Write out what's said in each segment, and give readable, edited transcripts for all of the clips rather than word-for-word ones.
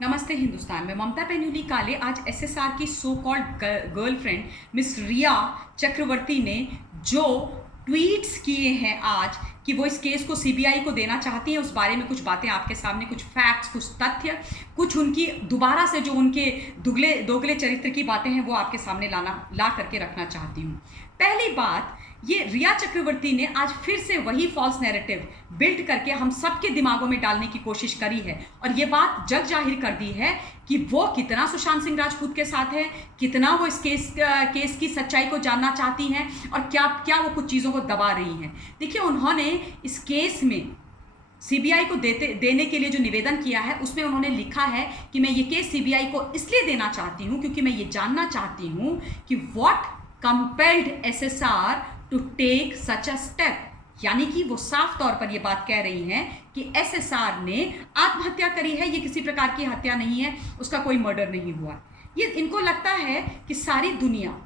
नमस्ते हिंदुस्तान में ममता बेनर्जी काले आज एसएसआर की सो कॉल्ड गर्लफ्रेंड मिस रिया चक्रवर्ती ने जो ट्वीट्स किए हैं आज कि वो इस केस को सीबीआई को देना चाहती हैं, उस बारे में कुछ बातें आपके सामने, कुछ फैक्ट्स, कुछ तथ्य, कुछ उनकी दोबारा से जो उनके दोगले चरित्र की बातें हैं वो आपके सामने ला करके रखना चाहती हूँ। पहली बात, ये रिया चक्रवर्ती ने आज फिर से वही फॉल्स नैरेटिव बिल्ड करके हम सबके दिमागों में डालने की कोशिश करी है और ये बात जग जाहिर कर दी है कि वो कितना सुशांत सिंह राजपूत के साथ है, कितना वो इस केस की सच्चाई को जानना चाहती हैं और क्या क्या वो कुछ चीज़ों को दबा रही हैं। देखिए, उन्होंने इस केस में सीबीआई को देने के लिए जो निवेदन किया है उसमें उन्होंने लिखा है कि मैं ये केस सीबीआई को इसलिए देना चाहती हूँ क्योंकि मैं ये जानना चाहती हूँ कि what compelled SSR to take such a step. यानी कि वो साफ तौर पर ये बात कह रही हैं कि एसएसआर ने आत्महत्या करी है, ये किसी प्रकार की हत्या नहीं है, उसका कोई मर्डर नहीं हुआ। ये इनको लगता है कि सारी दुनिया,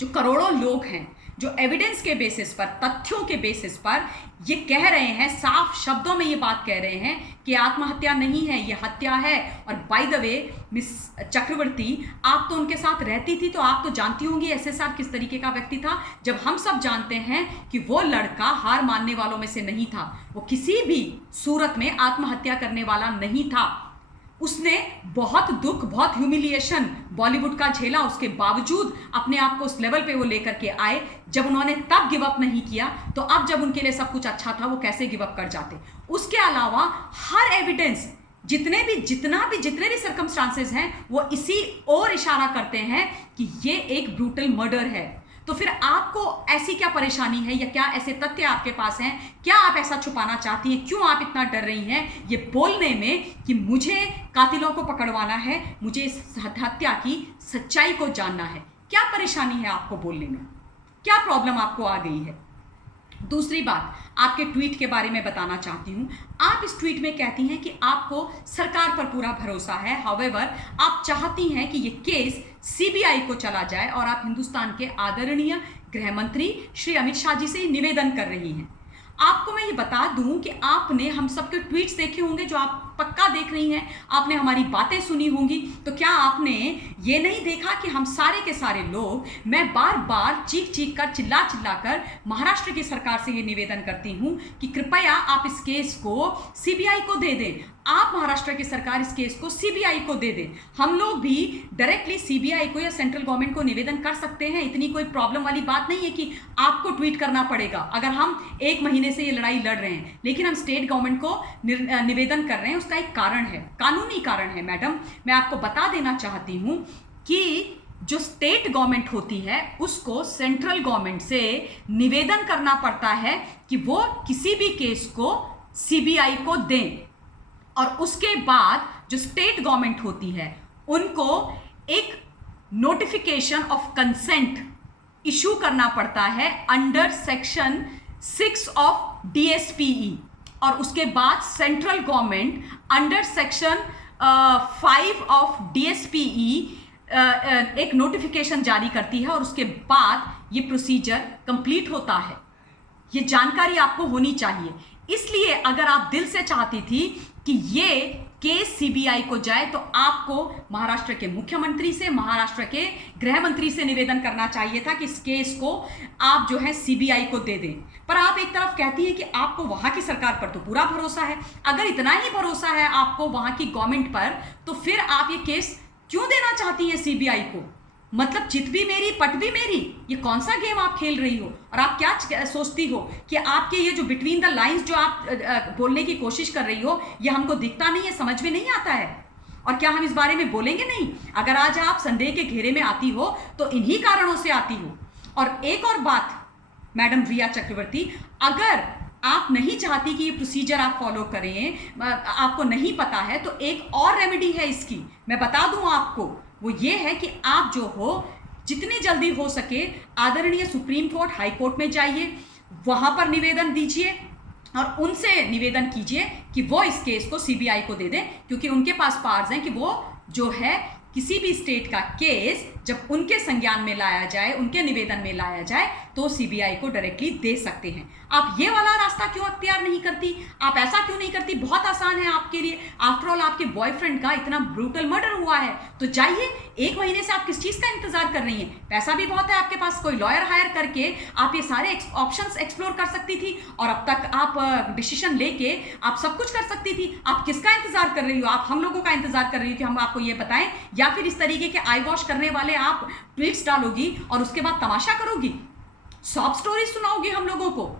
जो करोड़ों लोग हैं, जो एविडेंस के बेसिस पर, तथ्यों के बेसिस पर ये कह रहे हैं, साफ शब्दों में ये बात कह रहे हैं कि आत्महत्या नहीं है, ये हत्या है। और बाय द वे मिस चक्रवर्ती, आप तो उनके साथ रहती थी तो आप तो जानती होंगी एसएसआर किस तरीके का व्यक्ति था। जब हम सब जानते हैं कि वो लड़का हार मानने वालों में से नहीं था, वो किसी भी सूरत में आत्महत्या करने वाला नहीं था। उसने बहुत दुख, बहुत ह्यूमिलिएशन बॉलीवुड का झेला, उसके बावजूद अपने आप को उस लेवल पे वो लेकर के आए। जब उन्होंने तब गिव अप नहीं किया तो अब जब उनके लिए सब कुछ अच्छा था वो कैसे गिव अप कर जाते। उसके अलावा हर एविडेंस, जितने भी सर्कमस्टांसेस हैं वो इसी ओर इशारा करते हैं कि ये एक ब्रूटल मर्डर है। तो फिर आपको ऐसी क्या परेशानी है या क्या ऐसे तथ्य आपके पास हैं? क्या आप ऐसा छुपाना चाहती हैं? क्यों आप इतना डर रही हैं ये बोलने में कि मुझे कातिलों को पकड़वाना है, मुझे इस हत्या की सच्चाई को जानना है? क्या परेशानी है आपको बोलने में? क्या प्रॉब्लम आपको आ गई है? दूसरी बात, आपके ट्वीट के बारे में बताना चाहती हूं। आप इस ट्वीट में कहती हैं कि आपको सरकार पर पूरा भरोसा है, हाउएवर आप चाहती हैं कि ये केस सीबीआई को चला जाए और आप हिंदुस्तान के आदरणीय गृह मंत्री श्री अमित शाह जी से निवेदन कर रही हैं। आपको मैं ये बता दूं कि आपने हम सबके ट्वीट्स देखे होंगे, जो आप पक्का देख रही हैं, आपने हमारी बातें सुनी होंगी। तो क्या आपने ये नहीं देखा कि हम सारे के सारे लोग, मैं बार बार चीख चीख कर, चिल्ला चिल्ला कर महाराष्ट्र की सरकार से ये निवेदन करती हूं कि कृपया आप इस केस को सीबीआई को दे दें। आप महाराष्ट्र की सरकार इस केस को सीबीआई को दे दें। हम लोग भी डायरेक्टली सीबीआई को या सेंट्रल गवर्नमेंट को निवेदन कर सकते हैं। इतनी कोई प्रॉब्लम वाली बात नहीं है कि आपको ट्वीट करना पड़ेगा। अगर हम एक महीने से ये लड़ाई लड़ रहे हैं लेकिन हम स्टेट गवर्नमेंट को निवेदन कर रहे हैं, उसका एक कारण है, कानूनी कारण है। मैडम, मैं आपको बता देना चाहती हूं कि जो स्टेट गवर्नमेंट होती है उसको सेंट्रल गवर्नमेंट से निवेदन करना पड़ता है कि वो किसी भी केस को सीबीआई को दें और उसके बाद जो स्टेट गवर्नमेंट होती है उनको एक नोटिफिकेशन ऑफ कंसेंट इशू करना पड़ता है अंडर सेक्शन 6 ऑफ डीएसपीई और उसके बाद central government under section 5 of DSPE एक नोटिफिकेशन जारी करती है और उसके बाद ये प्रोसीजर कंप्लीट होता है। ये जानकारी आपको होनी चाहिए। इसलिए अगर आप दिल से चाहती थी कि ये केस सीबीआई को जाए तो आपको महाराष्ट्र के मुख्यमंत्री से, महाराष्ट्र के गृह मंत्री से निवेदन करना चाहिए था कि इस केस को आप जो है सीबीआई को दे दें। पर आप एक तरफ कहती हैं कि आपको वहां की सरकार पर तो पूरा भरोसा है। अगर इतना ही भरोसा है आपको वहां की गवर्नमेंट पर, तो फिर आप ये केस क्यों देना चाहती हैं सीबीआई को? मतलब चित भी मेरी पट भी मेरी, ये कौन सा गेम आप खेल रही हो? और आप क्या सोचती हो कि आपके ये जो बिटवीन द लाइंस जो आप बोलने की कोशिश कर रही हो, ये हमको दिखता नहीं है, समझ में नहीं आता है? और क्या हम इस बारे में बोलेंगे नहीं? अगर आज आप संदेह के घेरे में आती हो तो इन्हीं कारणों से आती हो। और एक और बात मैडम रिया चक्रवर्ती, अगर आप नहीं चाहती कि ये प्रोसीजर आप फॉलो करें, आपको नहीं पता है, तो एक और रेमेडी है इसकी, मैं बता दूं आपको। वो ये है कि आप जो हो जितनी जल्दी हो सके आदरणीय सुप्रीम कोर्ट, हाई कोर्ट में जाइए, वहां पर निवेदन दीजिए और उनसे निवेदन कीजिए कि वो इस केस को सीबीआई को दे दें, क्योंकि उनके पास पावर्स हैं कि वो जो है किसी भी स्टेट का केस जब उनके संज्ञान में लाया जाए, उनके निवेदन में लाया जाए, तो सीबीआई को डायरेक्टली दे सकते हैं। आप ये वाला रास्ता क्यों अख्तियार नहीं करती? आप ऐसा क्यों नहीं करती? बहुत आसान है आपके लिए। आफ्टर आफ्टर ऑल आपके बॉयफ्रेंड का इतना ब्रूटल मर्डर हुआ है, तो जाइए। 1 महीने से आप किस चीज़ का इंतजार कर रही हैं? पैसा भी बहुत है आपके पास, कोई लॉयर हायर करके आप ये सारे ऑप्शंस एक्सप्लोर कर सकती थी और अब तक आप डिसीजन लेके आप सब कुछ कर सकती थी। आप किसका इंतजार कर रही हो? आप हम लोगों का इंतजार कर रही हो कि हम आपको ये बताएं, या फिर इस तरीके के आई वॉश करने वाले आप ट्वीट्स डालोगी और उसके बाद तमाशा करोगी, सॉब स्टोरी सुनाओगी हम लोगों को?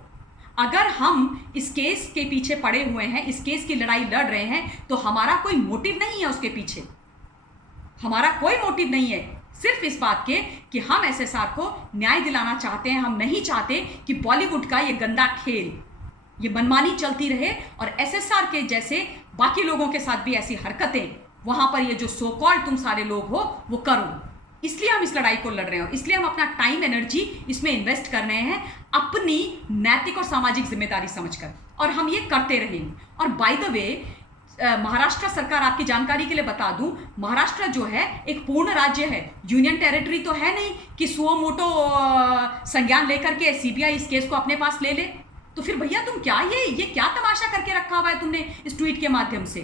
अगर हम इस केस के पीछे पड़े हुए हैं, इस केस की लड़ाई लड़ रहे हैं, तो हमारा कोई मोटिव नहीं है उसके पीछे। हमारा कोई मोटिव नहीं है सिर्फ इस बात के कि हम एसएसआर को न्याय दिलाना चाहते हैं। हम नहीं चाहते कि बॉलीवुड का ये गंदा खेल, ये मनमानी चलती रहे और एसएसआर के जैसे बाकी लोगों के साथ भी ऐसी हरकतें वहां पर ये जो सो कॉल्ड तुम सारे लोग हो वो करो। इसलिए हम इस लड़ाई को लड़ रहे हैं और इसलिए हम अपना टाइम एनर्जी इसमें इन्वेस्ट कर रहे हैं अपनी नैतिक और सामाजिक जिम्मेदारी समझकर, और हम ये करते रहेंगे। और बाय द वे, महाराष्ट्र सरकार, आपकी जानकारी के लिए बता दूं, महाराष्ट्र जो है एक पूर्ण राज्य है, यूनियन टेरिटरी तो है नहीं कि सुओ मोटो संज्ञान लेकर के सीबीआई इस केस को अपने पास ले ले। तो फिर भैया तुम क्या ये क्या तमाशा करके रखा हुआ है तुमने इस ट्वीट के माध्यम से?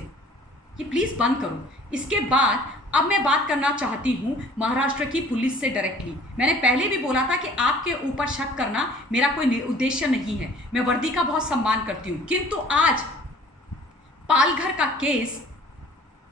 ये प्लीज बंद करो। इसके बाद अब मैं बात करना चाहती हूं महाराष्ट्र की पुलिस से डायरेक्टली। मैंने पहले भी बोला था कि आपके ऊपर शक करना मेरा कोई उद्देश्य नहीं है, मैं वर्दी का बहुत सम्मान करती हूं, किंतु आज पालघर का केस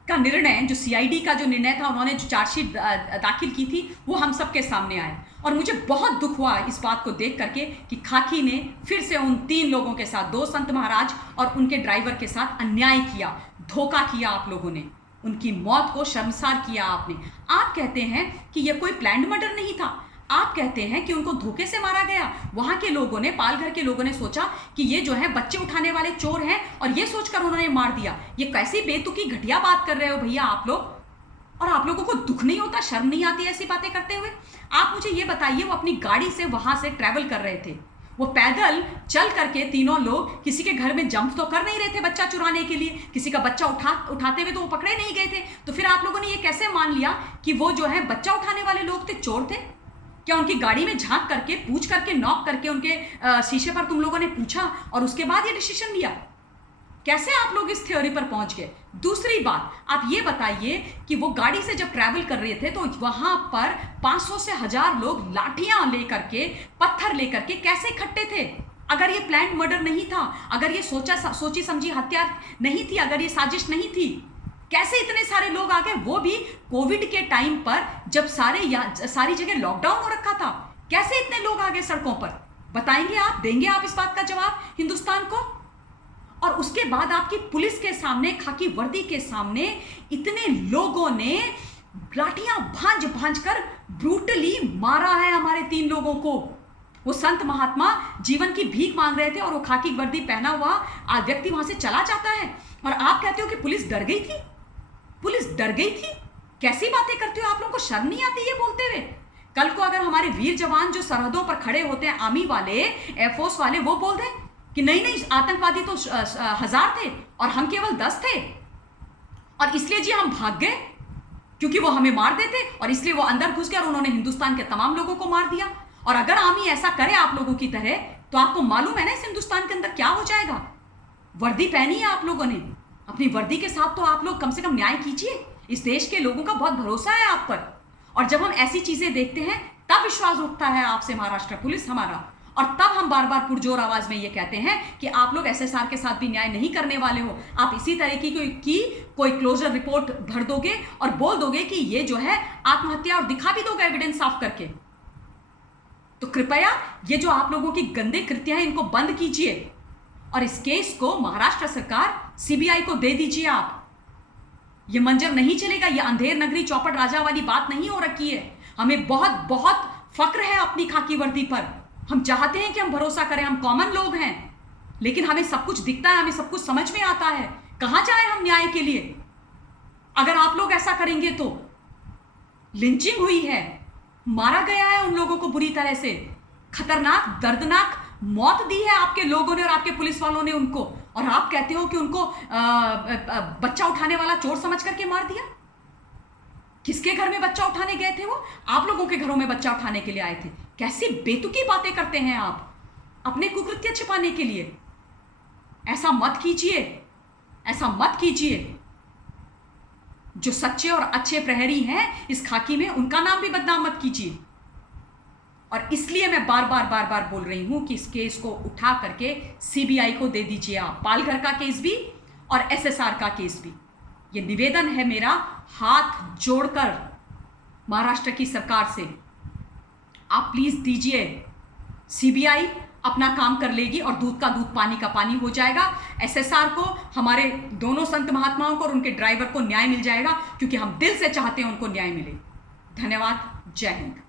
का निर्णय, जो सीआईडी का जो निर्णय था, उन्होंने जो चार्जशीट दाखिल की थी, वो हम सबके सामने आया और मुझे बहुत दुख हुआ इस बात को देख करके कि खाकी ने फिर से उन 3 लोगों के साथ, 2 संत महाराज और उनके ड्राइवर के साथ अन्याय किया, धोखा किया। आप लोगों ने उनकी मौत को शर्मसार किया। आपने, आप कहते हैं कि यह कोई प्लान्ड मर्डर नहीं था, आप कहते हैं कि उनको धोखे से मारा गया। वहां के लोगों ने, पालघर के लोगों ने सोचा कि ये जो है बच्चे उठाने वाले चोर हैं और ये सोचकर उन्होंने मार दिया। ये कैसी बेतुकी घटिया बात कर रहे हो भैया आप लोग, और आप लोगों को दुख नहीं होता, शर्म नहीं आती ऐसी बातें करते हुए? आप मुझे ये बताइए, वो अपनी गाड़ी से वहां से ट्रैवल कर रहे थे, वो पैदल चल करके तीनों लोग किसी के घर में जंप तो कर नहीं रहे थे बच्चा चुराने के लिए, किसी का बच्चा उठाते हुए तो वो पकड़े नहीं गए थे। तो फिर आप लोगों ने ये कैसे मान लिया कि वो जो है बच्चा उठाने वाले लोग थे, चोर थे? क्या उनकी गाड़ी में झांक करके, पूछ करके, नॉक करके उनके शीशे पर तुम लोगों ने पूछा और उसके बाद ये डिसीजन लिया? कैसे आप लोग इस थ्योरी पर पहुंच गए? दूसरी बात, आप ये बताइए कि वो गाड़ी से जब ट्रैवल कर रहे थे तो वहां पर 500 से 1000 लोग लाठियां लेकर के, पत्थर लेकर के कैसे इकट्ठे थे? अगर ये प्लान्ड मर्डर नहीं था, अगर ये सोची समझी हत्या नहीं थी, अगर ये साजिश नहीं थी, कैसे इतने सारे लोग आ गए, वो भी कोविड के टाइम पर जब सारी जगह लॉकडाउन हो रखा था? कैसे इतने लोग आ गए सड़कों पर? बताएंगे आप, देंगे आप इस बात का जवाब हिंदुस्तान को? और उसके बाद आपकी पुलिस के सामने, खाकी वर्दी के सामने इतने लोगों ने लाठियां भांज भांज कर ब्रूटली मारा है हमारे 3 लोगों को। वो संत महात्मा जीवन की भीख मांग रहे थे और वो खाकी वर्दी पहना हुआ व्यक्ति वहां से चला जाता है और आप कहते हो कि पुलिस डर गई थी? पुलिस डर गई थी? कैसी बातें करते हो? आप लोगों को शर्म नहीं आती ये बोलते हुए? कल को अगर हमारे वीर जवान जो सरहदों पर खड़े होते हैं, आर्मी वाले, एयरफोर्स वाले, वो बोल दें कि नहीं आतंकवादी तो 1000 थे और हम केवल 10 थे और इसलिए जी हम भाग गए क्योंकि वो हमें मार देते, और इसलिए वो अंदर घुस गए और उन्होंने हिंदुस्तान के तमाम लोगों को मार दिया। और अगर आर्मी ऐसा करे आप लोगों की तरह, तो आपको मालूम है ना इस हिंदुस्तान के अंदर क्या हो जाएगा? वर्दी पहनी है आप लोगों ने, अपनी वर्दी के साथ तो आप लोग कम से कम न्याय कीजिए। इस देश के लोगों का बहुत भरोसा है आप पर, और जब हम ऐसी चीजें देखते हैं तब विश्वास उठता है आपसे महाराष्ट्र पुलिस हमारा, और तब हम बार बार पुरजोर आवाज में ये कहते हैं कि आप लोग एसएसआर के साथ भी न्याय नहीं करने वाले हो। आप इसी तरीके की कोई क्लोजर रिपोर्ट भर दोगे और बोल दोगे कि ये जो है आत्महत्या, और दिखा भी दोगे एविडेंस साफ करके। तो कृपया ये जो आप लोगों की गंदे कृत्य हैं इनको बंद कीजिए और इस केस को महाराष्ट्र सरकार सीबीआई को दे दीजिए। आप ये मंजर नहीं चलेगा, ये अंधेर नगरी चौपट राजा वाली बात नहीं हो रखी है। हमें बहुत बहुत फक्र है अपनी खाकी वर्दी पर। हम चाहते हैं कि हम भरोसा करें, हम कॉमन लोग हैं, लेकिन हमें सब कुछ दिखता है, हमें सब कुछ समझ में आता है। कहां जाए हम न्याय के लिए? अगर आप लोग ऐसा करेंगे तो लिंचिंग हुई है, मारा गया है उन लोगों को बुरी तरह से, खतरनाक दर्दनाक मौत दी है आपके लोगों ने और आपके पुलिस वालों ने उनको, और आप कहते हो कि उनको बच्चा उठाने वाला चोर समझ करके मार दिया। किसके घर में बच्चा उठाने गए थे? वो आप लोगों के घरों में बच्चा उठाने के लिए आए थे। कैसी बेतुकी बातें करते हैं आप अपने कुकृत्य छिपाने के लिए। ऐसा मत कीजिए, ऐसा मत कीजिए। जो सच्चे और अच्छे प्रहरी हैं इस खाकी में, उनका नाम भी बदनाम मत कीजिए। और इसलिए मैं बार बार बोल रही हूं कि इस केस को उठा करके सीबीआई को दे दीजिए आप, पालघर का केस भी और एसएसआर का केस भी। ये निवेदन है मेरा हाथ जोड़कर महाराष्ट्र की सरकार से, आप प्लीज दीजिए। सीबीआई अपना काम कर लेगी और दूध का दूध पानी का पानी हो जाएगा। एसएसआर को, हमारे दोनों संत महात्माओं को और उनके ड्राइवर को न्याय मिल जाएगा, क्योंकि हम दिल से चाहते हैं उनको न्याय मिले। धन्यवाद। जय हिंद।